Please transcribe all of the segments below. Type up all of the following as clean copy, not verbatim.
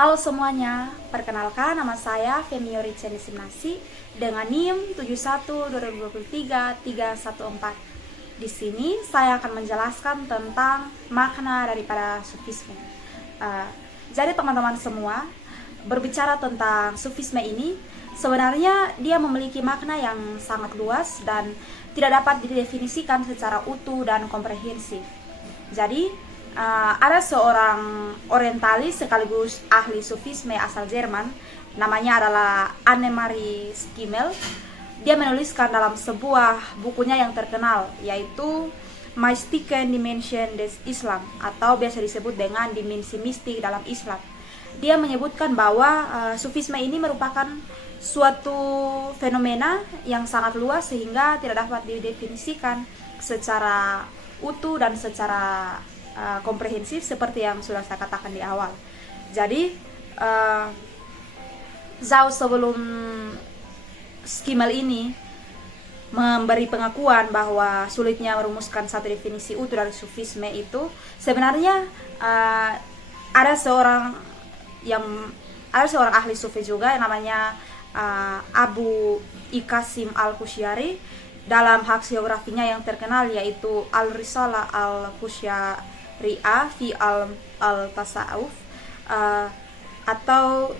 Halo semuanya, perkenalkan nama saya Femi Yorichen Simnasi dengan NIM 71 2023 314. Di sini saya akan menjelaskan tentang makna daripada sufisme. Uh, jadi teman-teman semua, berbicara tentang sufisme ini, sebenarnya dia memiliki makna yang sangat luas dan tidak dapat didefinisikan secara utuh dan komprehensif. Jadi ada seorang orientalis sekaligus ahli sufisme asal Jerman, namanya adalah Annemarie Schimmel. Dia menuliskan dalam sebuah bukunya yang terkenal, yaitu Mystieke Dimension des Islam, atau biasa disebut dengan dimensi mistik dalam Islam. Dia menyebutkan bahwa sufisme ini merupakan suatu fenomena yang sangat luas sehingga tidak dapat didefinisikan secara utuh dan secara komprehensif seperti yang sudah saya katakan di awal. Jadi jauh sebelum Schimmel ini memberi pengakuan bahwa sulitnya merumuskan satu definisi utuh dari sufisme itu, sebenarnya ada seorang ahli sufi juga yang namanya Abu Qasim al-Qusyari dalam haksiografinya yang terkenal, yaitu Al-Risalah al-Qusyari'ah fi al-Tasawuf, atau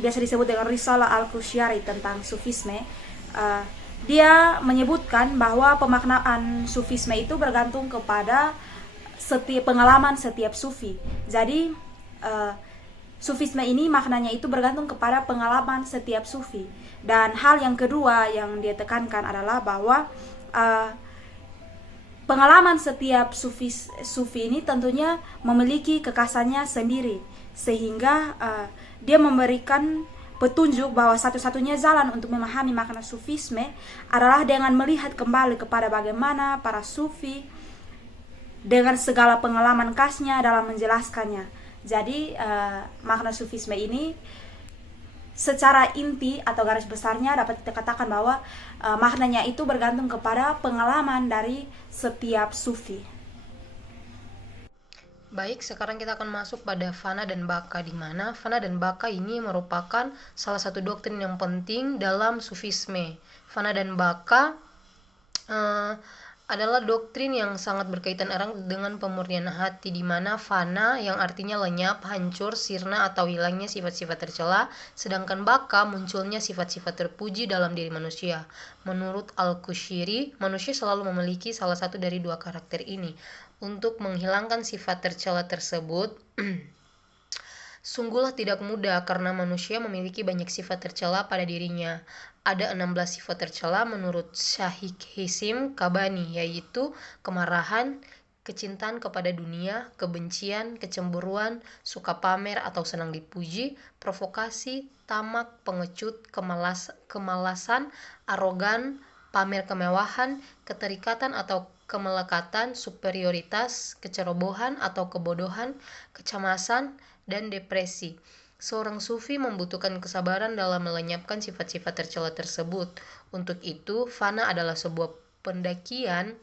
biasa disebut dengan Risalah al-Qusyari tentang sufisme. Dia menyebutkan bahwa pemaknaan sufisme itu bergantung kepada pengalaman setiap sufi. Jadi sufisme ini maknanya itu bergantung kepada pengalaman setiap sufi. Dan hal yang kedua yang dia tekankan adalah bahwa pengalaman setiap sufi ini tentunya memiliki kekhasannya sendiri, sehingga dia memberikan petunjuk bahwa satu-satunya jalan untuk memahami makna sufisme adalah dengan melihat kembali kepada bagaimana para sufi dengan segala pengalaman khasnya dalam menjelaskannya. Jadi makna sufisme ini secara inti atau garis besarnya dapat kita katakan bahwa maknanya itu bergantung kepada pengalaman dari setiap sufi. Baik, sekarang kita akan masuk pada Fana dan Baka, di mana Fana dan Baka ini merupakan salah satu doktrin yang penting dalam sufisme. Fana dan Baka adalah doktrin yang sangat berkaitan erat dengan pemurnian hati, di mana fana yang artinya lenyap, hancur, sirna atau hilangnya sifat-sifat tercela, sedangkan baka munculnya sifat-sifat terpuji dalam diri manusia. Menurut Al-Qusyri, manusia selalu memiliki salah satu dari dua karakter ini. Untuk menghilangkan sifat tercela tersebut sungguhlah tidak mudah karena manusia memiliki banyak sifat tercela pada dirinya. Ada 16 sifat tercela menurut Syahik Hisim Kabani, yaitu kemarahan, kecintaan kepada dunia, kebencian, kecemburuan, suka pamer atau senang dipuji, provokasi, tamak, pengecut, kemalasan, arogan, pamer kemewahan, keterikatan atau kemelekatan, superioritas, kecerobohan atau kebodohan, kecemasan, dan depresi. Seorang sufi membutuhkan kesabaran dalam melenyapkan sifat-sifat tercela tersebut. Untuk itu, fana adalah sebuah pendakian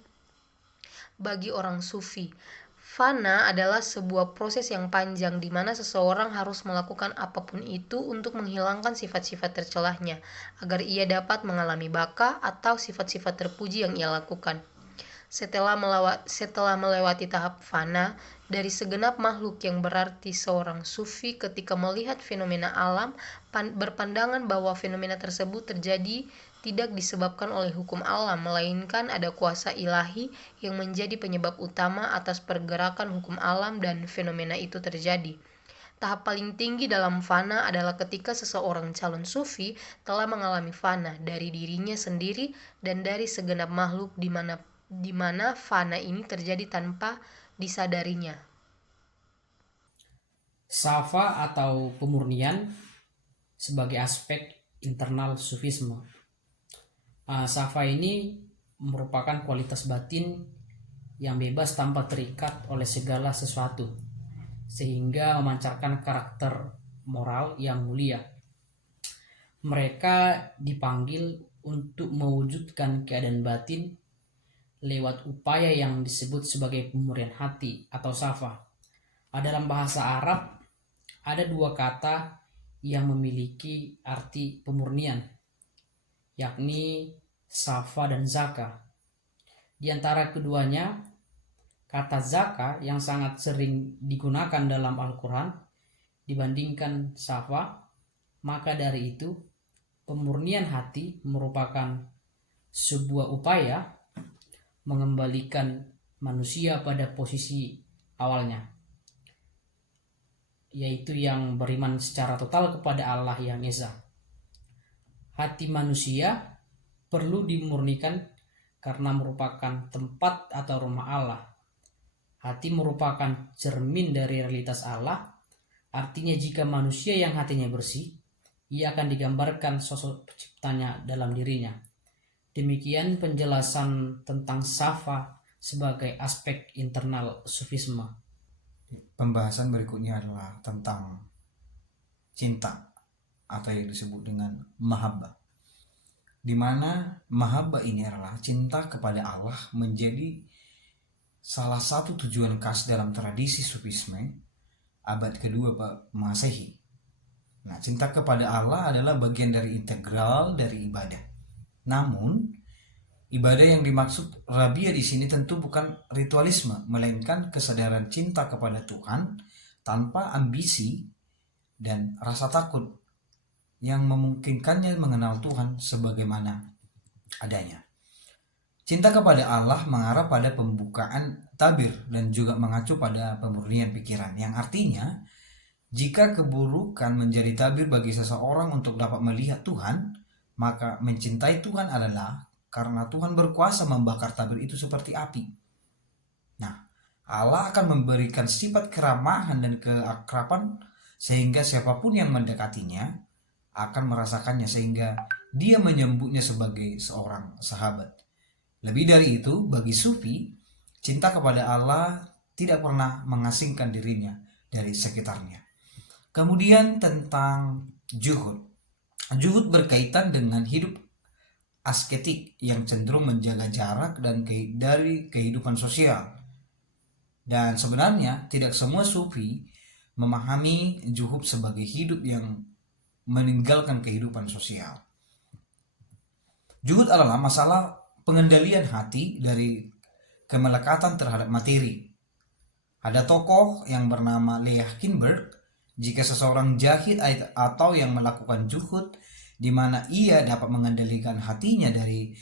bagi orang sufi. Fana adalah sebuah proses yang panjang di mana seseorang harus melakukan apapun itu untuk menghilangkan sifat-sifat tercelahnya agar ia dapat mengalami baka atau sifat-sifat terpuji yang ia lakukan. Setelah melewati tahap fana, dari segenap makhluk yang berarti seorang sufi ketika melihat fenomena alam berpandangan bahwa fenomena tersebut terjadi tidak disebabkan oleh hukum alam, melainkan ada kuasa ilahi yang menjadi penyebab utama atas pergerakan hukum alam dan fenomena itu terjadi. Tahap paling tinggi dalam fana adalah ketika seseorang calon sufi telah mengalami fana dari dirinya sendiri dan dari segenap makhluk, di mana fana ini terjadi tanpa disadarinya. Safa atau pemurnian sebagai aspek internal sufisme. Safa ini merupakan kualitas batin yang bebas tanpa terikat oleh segala sesuatu, sehingga memancarkan karakter moral yang mulia. Mereka dipanggil untuk mewujudkan keadaan batin lewat upaya yang disebut sebagai pemurnian hati atau safa. Dalam bahasa Arab, ada dua kata yang memiliki arti pemurnian, yakni safa dan zaka. Di antara keduanya, kata zaka yang sangat sering digunakan dalam Al-Quran dibandingkan safa. Maka dari itu, pemurnian hati merupakan sebuah upaya mengembalikan manusia pada posisi awalnya, yaitu yang beriman secara total kepada Allah yang Esa. Hati manusia perlu dimurnikan karena merupakan tempat atau rumah Allah. Hati merupakan cermin dari realitas Allah. Artinya jika manusia yang hatinya bersih, ia akan digambarkan sosok penciptanya dalam dirinya. Demikian penjelasan tentang safa sebagai aspek internal sufisme. Pembahasan berikutnya adalah tentang cinta atau yang disebut dengan mahabbah, di mana mahabbah ini adalah cinta kepada Allah menjadi salah satu tujuan khas dalam tradisi sufisme abad kedua Masehi. Nah, cinta kepada Allah adalah bagian dari integral dari ibadah. Namun, ibadah yang dimaksud Rabia di sini tentu bukan ritualisme, melainkan kesadaran cinta kepada Tuhan tanpa ambisi dan rasa takut yang memungkinkannya mengenal Tuhan sebagaimana adanya. Cinta kepada Allah mengarah pada pembukaan tabir dan juga mengacu pada pemurnian pikiran, yang artinya jika keburukan menjadi tabir bagi seseorang untuk dapat melihat Tuhan, maka mencintai Tuhan adalah karena Tuhan berkuasa membakar tabir itu seperti api. Nah, Allah akan memberikan sifat keramahan dan keakraban sehingga siapapun yang mendekatinya akan merasakannya, sehingga dia menyebutnya sebagai seorang sahabat. Lebih dari itu, bagi Sufi, cinta kepada Allah tidak pernah mengasingkan dirinya dari sekitarnya. Kemudian tentang juhud. Juhud berkaitan dengan hidup asketik yang cenderung menjaga jarak dan dari kehidupan sosial. Dan sebenarnya tidak semua sufi memahami juhud sebagai hidup yang meninggalkan kehidupan sosial. Juhud adalah masalah pengendalian hati dari kemelekatan terhadap materi. Ada tokoh yang bernama Leah Kinberg. Jika seseorang jahid atau yang melakukan juhud di mana ia dapat mengendalikan hatinya dari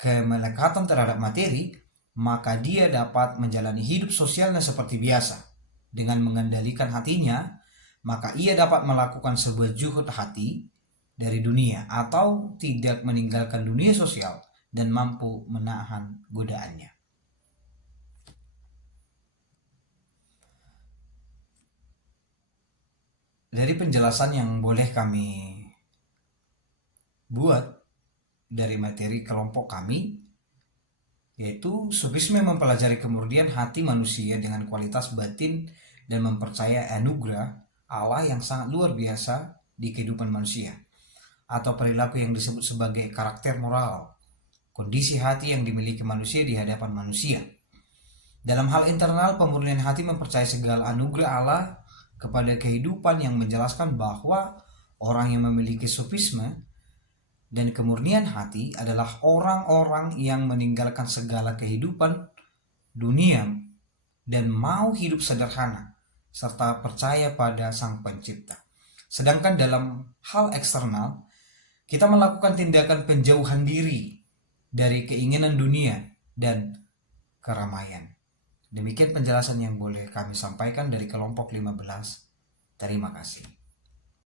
kemelekatan terhadap materi, maka dia dapat menjalani hidup sosialnya seperti biasa. Dengan mengendalikan hatinya, maka ia dapat melakukan sebuah juhud hati dari dunia atau tidak meninggalkan dunia sosial dan mampu menahan godaannya. Dari penjelasan yang boleh kami buat dari materi kelompok kami, yaitu sufisme mempelajari kemurnian hati manusia dengan kualitas batin dan mempercayai anugerah Allah yang sangat luar biasa di kehidupan manusia, atau perilaku yang disebut sebagai karakter moral, kondisi hati yang dimiliki manusia di hadapan manusia. Dalam hal internal, pemurnian hati mempercayai segala anugerah Allah kepada kehidupan, yang menjelaskan bahwa orang yang memiliki sufisme dan kemurnian hati adalah orang-orang yang meninggalkan segala kehidupan dunia dan mau hidup sederhana serta percaya pada Sang Pencipta. Sedangkan dalam hal eksternal, kita melakukan tindakan penjauhan diri dari keinginan dunia dan keramaian. Demikian penjelasan yang boleh kami sampaikan dari kelompok 15. Terima kasih.